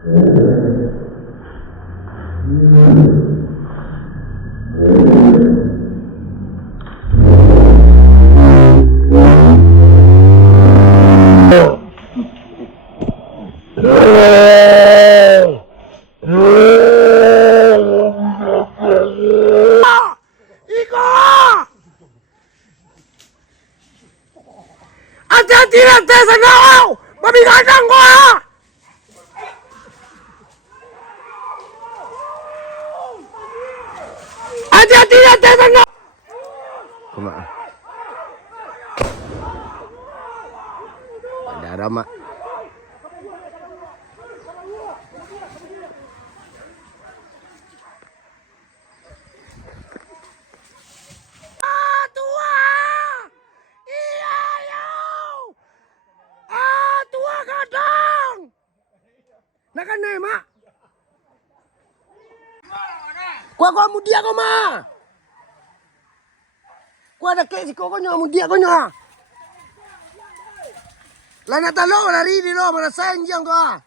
Hati-hati nanti sana kau, babi kandang kau. Hati-hati nanti sana. Kemana? Ada Rama. Nakana mak. Kwa mudia ko ma. Kwa ada kek siko ko nyo mudia ko nyo. Lana talo lari di lo mana sayang jang ko.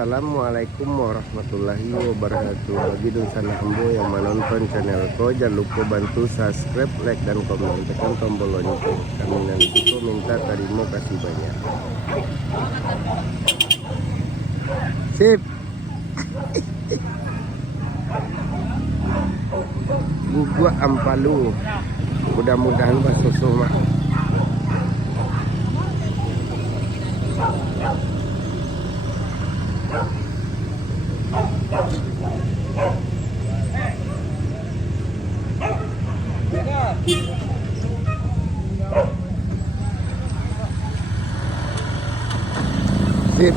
Assalamualaikum warahmatullahi wabarakatuh. Bagi dosana ambo yang menonton channelku, jangan lupa bantu subscribe, like, dan komen, tekan tombol lonceng. Kami nanti minta terima kasih banyak. Sip. Gugua Ampalu. Mudah-mudahan basuh mak. Sip.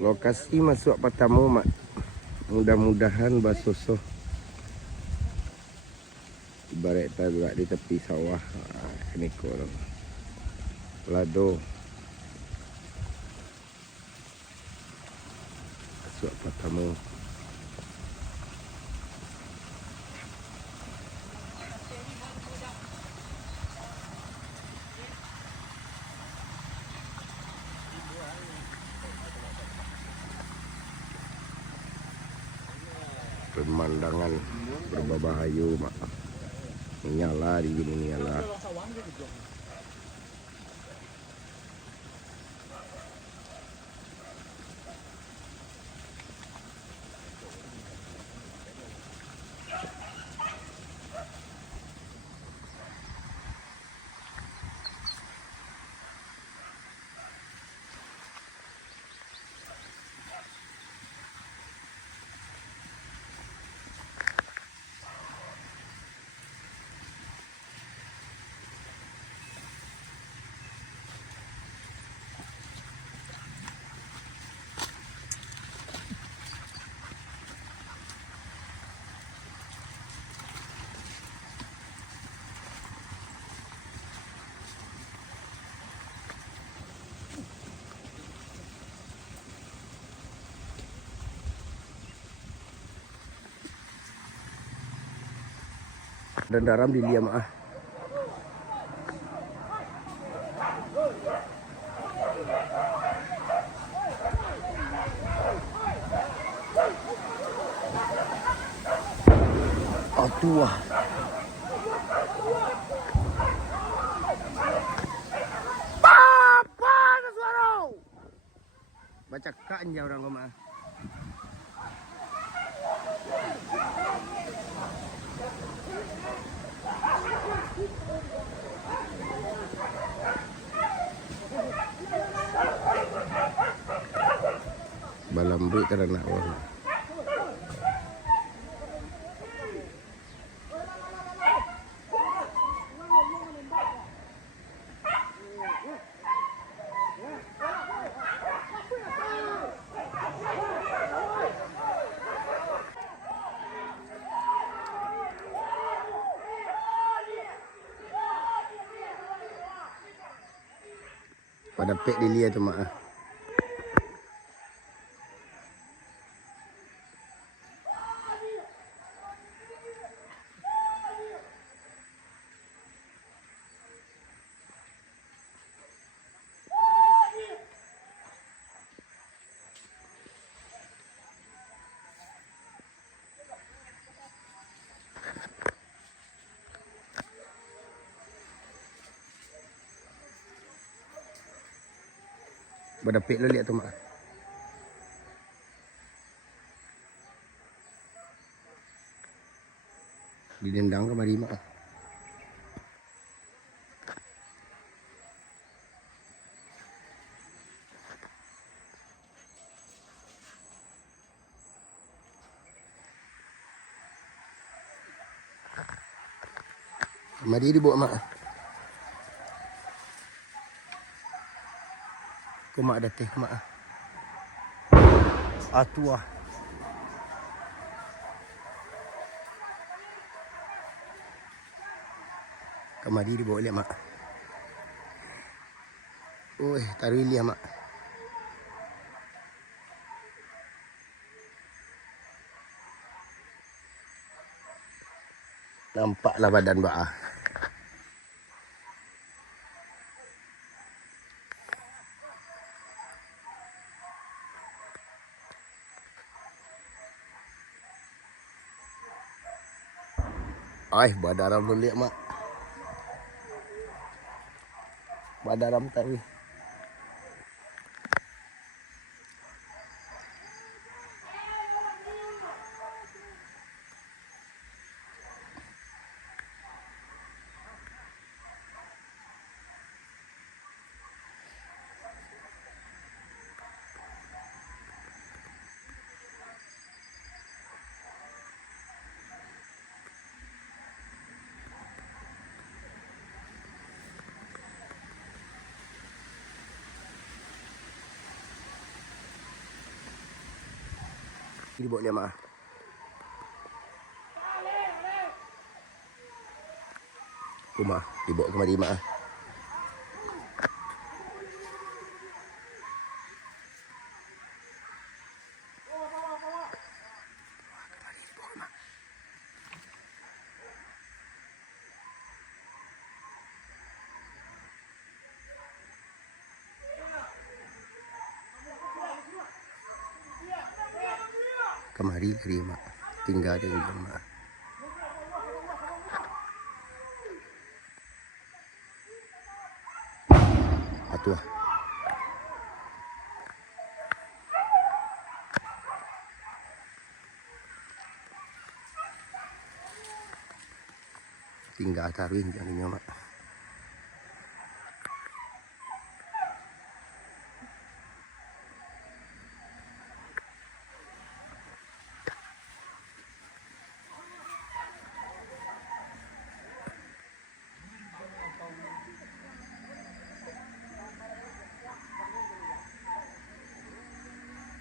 Lokasi masuk Patamu mak. Mudah-mudahan basuh ibarat tadi di tepi sawah. Ini korong lado masuk Patamu. Pemandangan berbahaya mak, menyala di gini nyala. Dan daram di liam ah. Tua. Papa suara. Baca kanja orang rumah. Balambui karena orang. Pada pek dia tu mak. Berdapik lo lihat tu mak. Didendang ke mari mak. Mari dibawa mak. Kau mak dah teh mak. Tua. Kamari dibawa lihat mak. Oi, taruh lihat mak. Nampaklah badan mak. Ay, badaram lu lihat mak. Badaram tadi. Dibawa lihat mak. Rumah dibawa kemari mak. Kemari lagi mak. Tinggal di rumah. Tua. Tinggal taruhin jadinya mak.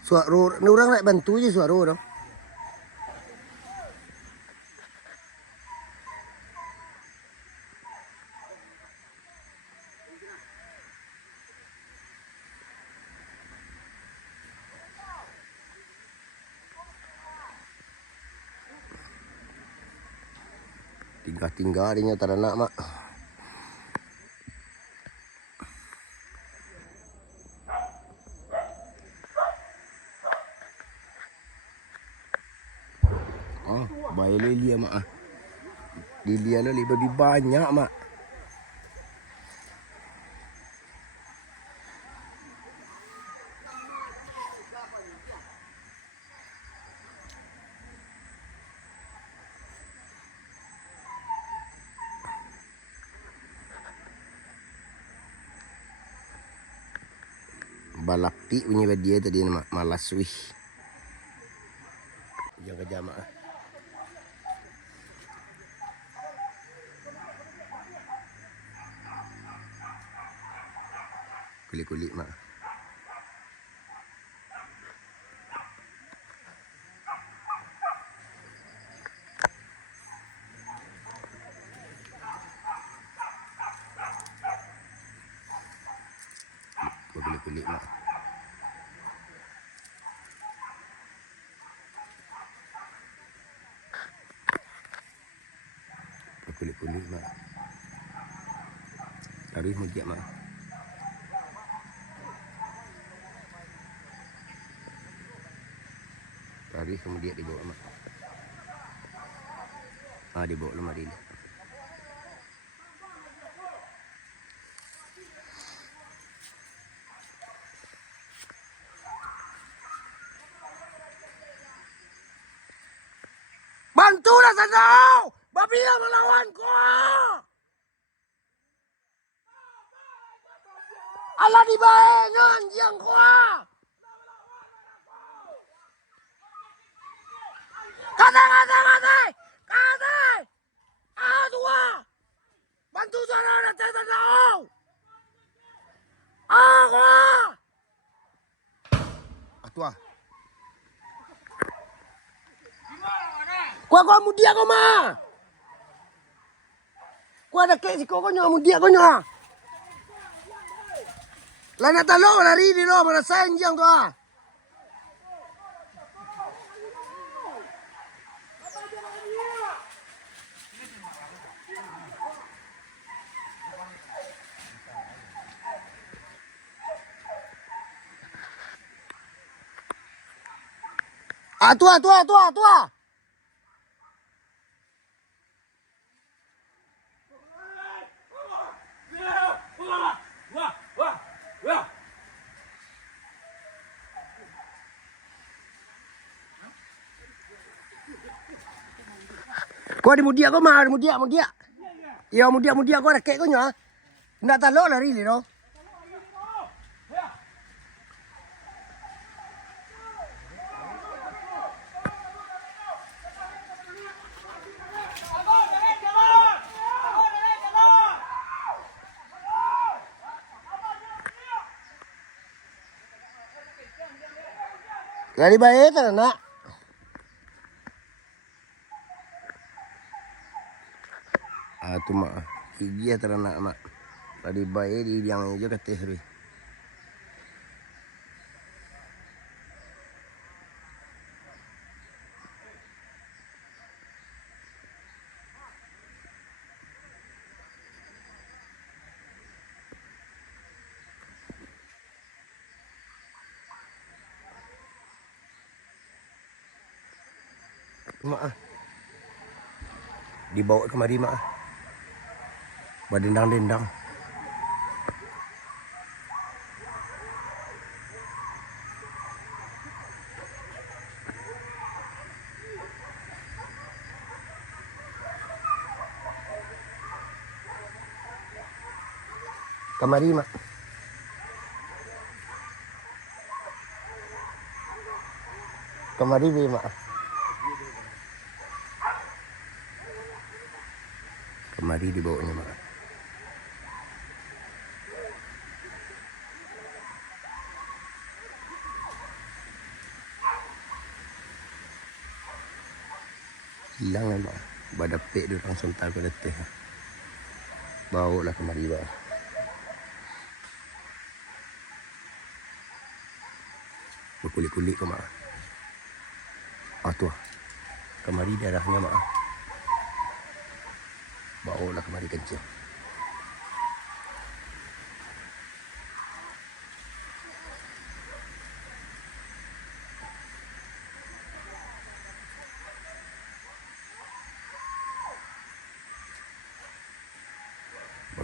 Suara ni orang nak bantu je suara dong. Tinggal dia tak ada nak mak. Oh, bayi Lilia mak. Lilia lo lebih banyak mak. Balapi punya dia tadi mak, malas wih. Jangan kerja mak. Kulit-kulit mak. Kulit-kulit mak. Kulit-kulit mak. Taruh mujiak mak. Taruh kemudian dibawa mak. Dibawa lemah dia. Bantulah sana! Babi yang melawanku! Allah dibaengan yang kuah! Kata! Tua! Bantu sana ada tetan kau! Kuah! Tua! Kuah mudia kau mah! Kuah ada kek si kau nyo mudia kau nyo! Lana talo lari di lo mana senjang tu ah. Tua. Kau di mudia kau mah, mudia. Ya mudia kau ada kek kau nyo. Ndak talo lari di lo. Lari baik tak nak? Tu mak. Dia tak nak mak. Lari baik di yang je kata hari. Mak. Dibawa kemari mak. Berdendang-dendang. Kemari mak. Kemari be mak. Kemari dibawanya mak. Hilang mak. Badapek dia langsung tak ke letih. Bawa lah kemari mak. Berkulit-kulit ke mak. Tu. Kemari darahnya mak. Bawa lah kemari kerja.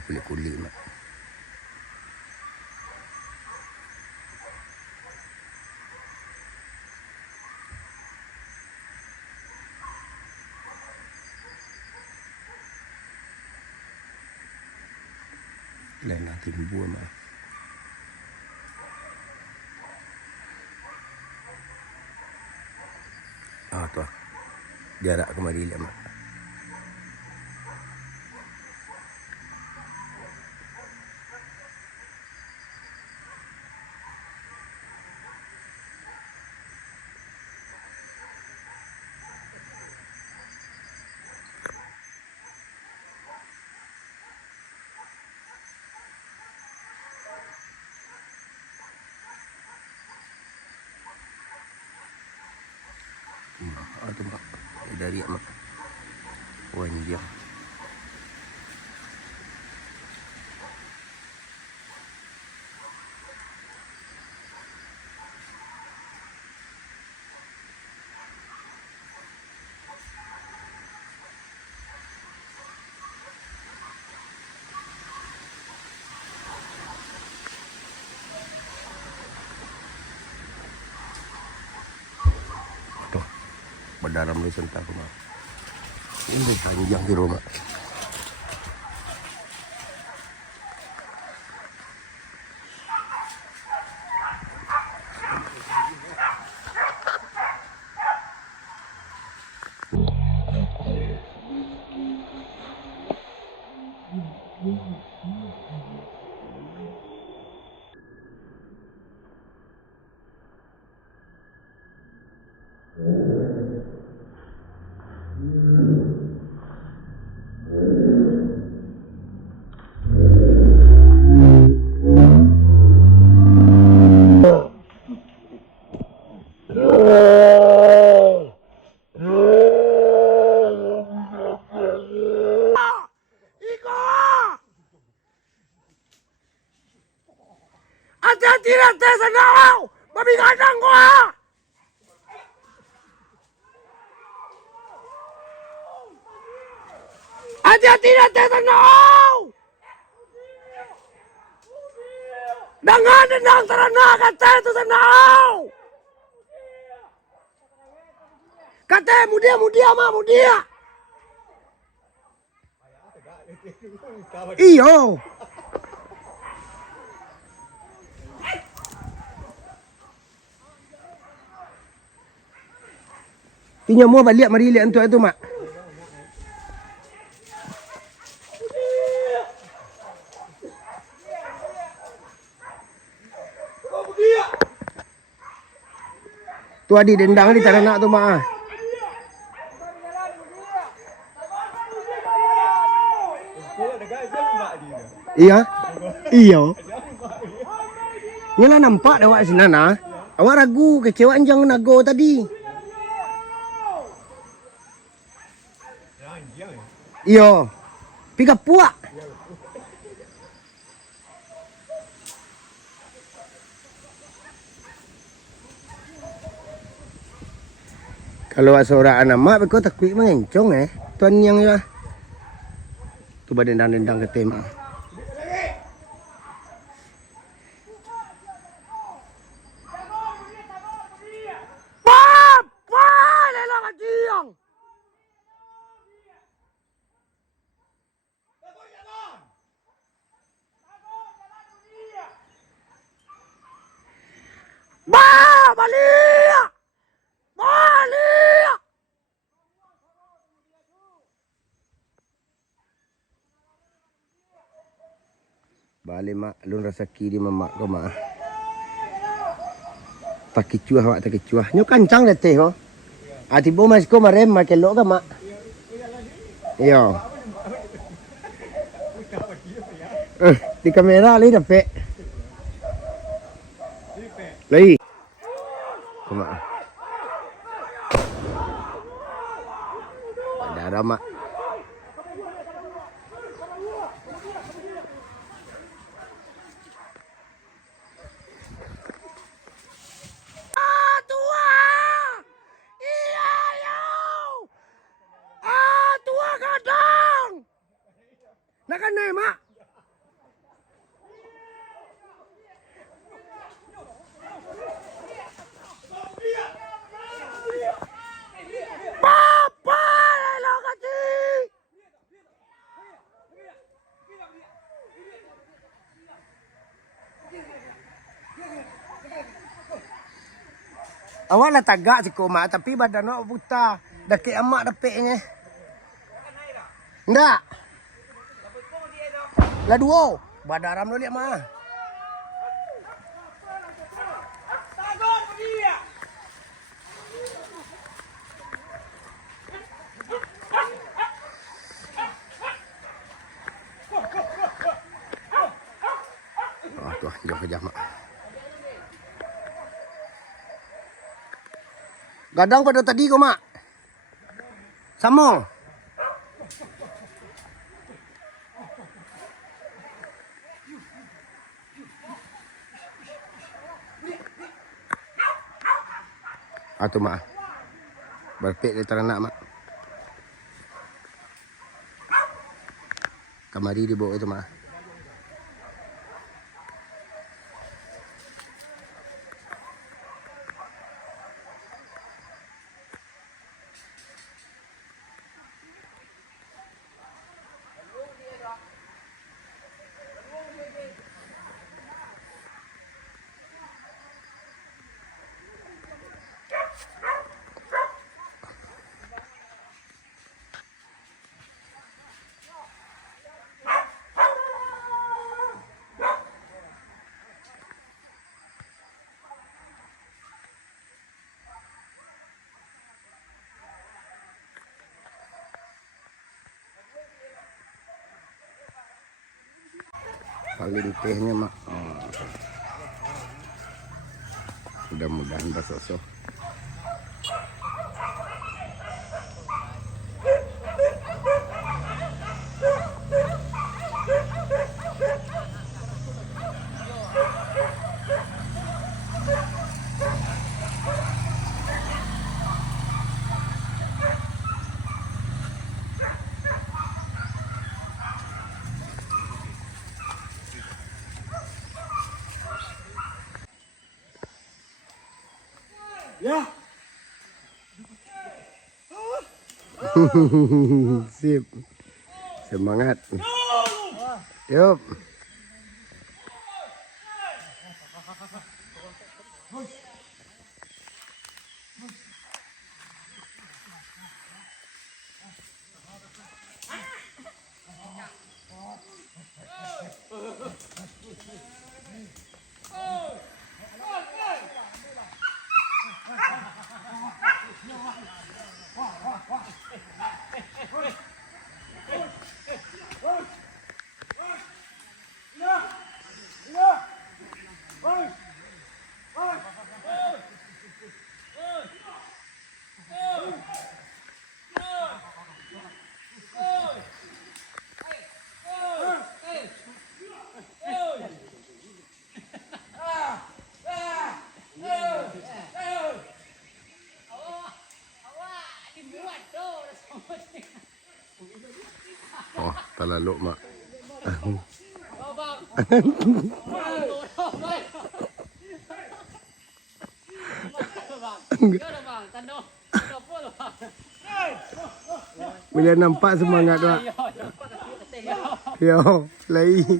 Kulit-kulit mak. Lain lah timbul mak. Tu lah. Jarak kemari lihat mak. Tu mak. Dari mak. Oh ini dia. Berdaram lu sentak mak. Ini panjang di rumah. Hati-hati nanti senang, babi kandang gua. Hati-hati nanti senang. Dengan dendang terana kata itu senang. Kata mudia mah mudia. Iyo. Tinya mua balik mari lihat untuk itu mak. Tu adik dendang ni tak nak tu mak. Iya. Iya. Nyala nampak dah awak sini nah. Awak ragu kecewaan jangan nago tadi. Iyo, pika puak. Kalau seorang anak mak, kau takut mengencong tuan yang ya. Tu badendang-dendang ke tema. Balik! Balik! Balik mak, lun rasa kiri mamak kau mak. Tak kicuah mak, tak kicuah. Nyo kancang dah teh kau. Tiba mas kau marem mak kelok ke mak? Iya. Di kamera ni dapat. Lagi. Mak. Ada mak. Dah kan naik mak. Papa, elok kecil. Awak lah tagak si koma tapi badan awak buta. Dah ke amak dapiknya. Enggak. Lah dua. Badan ram dulu lihat mah. Oh, tuh, jauh kejam mak. Gadang pada tadi kau mak. Sama. Atau mak. Berpik dia teranak mak. Kamari dibawa itu mak. Paling tehnya mak. Mudah-mudahan bersosok. Ya. Sip. Semangat. Yup. Oh, terlalu mak. Bila nampak semangat mak. Yo, lagi.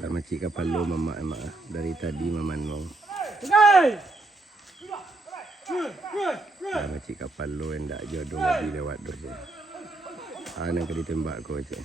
Dah macik kapal lo mama emak dari tadi mama nong. Macam kapal lo yang tak jodoh lagi lewat tu je. Nak kena tembak kau je.